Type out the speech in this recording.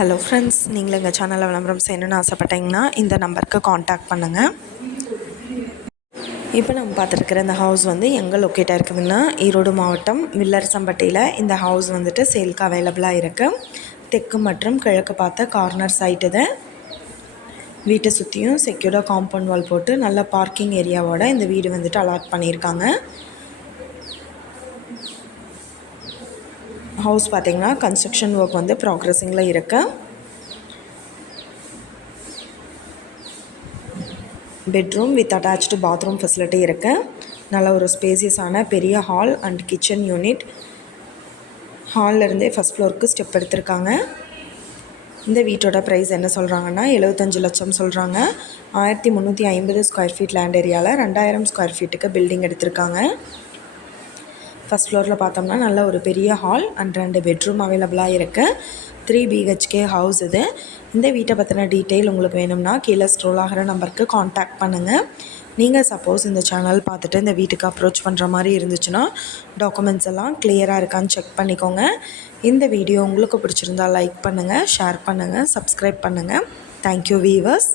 Hello friends, நீங்களும் எங்கள் சேனலில் விளம்பரம் செய்யணுன்னு ஆசைப்பட்டீங்கன்னா இந்த நம்பருக்கு காண்டாக்ட் பண்ணுங்கள். இப்போ நம்ம பார்த்துருக்குற இந்த ஹவுஸ் வந்து எங்கே லொக்கேட்டாக இருக்குதுன்னா ஈரோடு மாவட்டம் வில்லரசம்பட்டியில் இந்த ஹவுஸ் வந்துட்டு சேலுக்கு அவைலபிளாக இருக்குது. தெற்கு மற்றும் கிழக்கு பார்த்த கார்னர் சைட் இது. வீட்டை சுற்றியும் செக்யூர்டாக காம்பவுண்ட் வால் போட்டு நல்ல பார்க்கிங் ஏரியாவோட இந்த வீடு வந்துட்டு அலாட் பண்ணியிருக்காங்க. ஹவுஸ் பார்த்திங்கன்னா கன்ஸ்ட்ரக்ஷன் ஒர்க் வந்து ப்ராக்ரஸிங்கில் இருக்குது. Bedroom with attached bathroom facility இருக்குது. நல்ல ஒரு ஸ்பேசியஸான பெரிய ஹால் அண்ட் கிச்சன் யூனிட். ஹால்லேருந்தே ஃபஸ்ட் ஃப்ளோருக்கு ஸ்டெப் எடுத்திருக்காங்க. இந்த வீட்டோட ப்ரைஸ் என்ன சொல்கிறாங்கன்னா 75 லட்சம் சொல்கிறாங்க. 1350 ஸ்கொயர் ஃபீட் லேண்ட் ஏரியாவில் 2000 ஸ்கொயர் ஃபீட்டுக்கு பில்டிங் எடுத்திருக்காங்க. ஃபஸ்ட் ஃப்ளோரில் பார்த்தோம்னா நல்ல ஒரு பெரிய ஹால் அண்ட் 2 பெட்ரூம் அவைலபிளாக இருக்குது. 3 BHK ஹவுஸ் இது. இந்த வீட்டை பற்றின டீட்டெயில் உங்களுக்கு வேணும்னா கீழே ஸ்க்ரோல் ஆகிற நம்பருக்கு காண்டாக்ட் பண்ணுங்கள். நீங்கள் சப்போஸ் இந்த சேனல் பார்த்துட்டு இந்த வீட்டுக்கு அப்ரோச் பண்ணுற மாதிரி இருந்துச்சுன்னா டாக்குமெண்ட்ஸ் எல்லாம் கிளியராக இருக்கான்னு செக் பண்ணிக்கோங்க. இந்த வீடியோ உங்களுக்கு பிடிச்சிருந்தால் லைக் பண்ணுங்கள், ஷேர் பண்ணுங்கள், சப்ஸ்கிரைப் பண்ணுங்கள். Thank you viewers.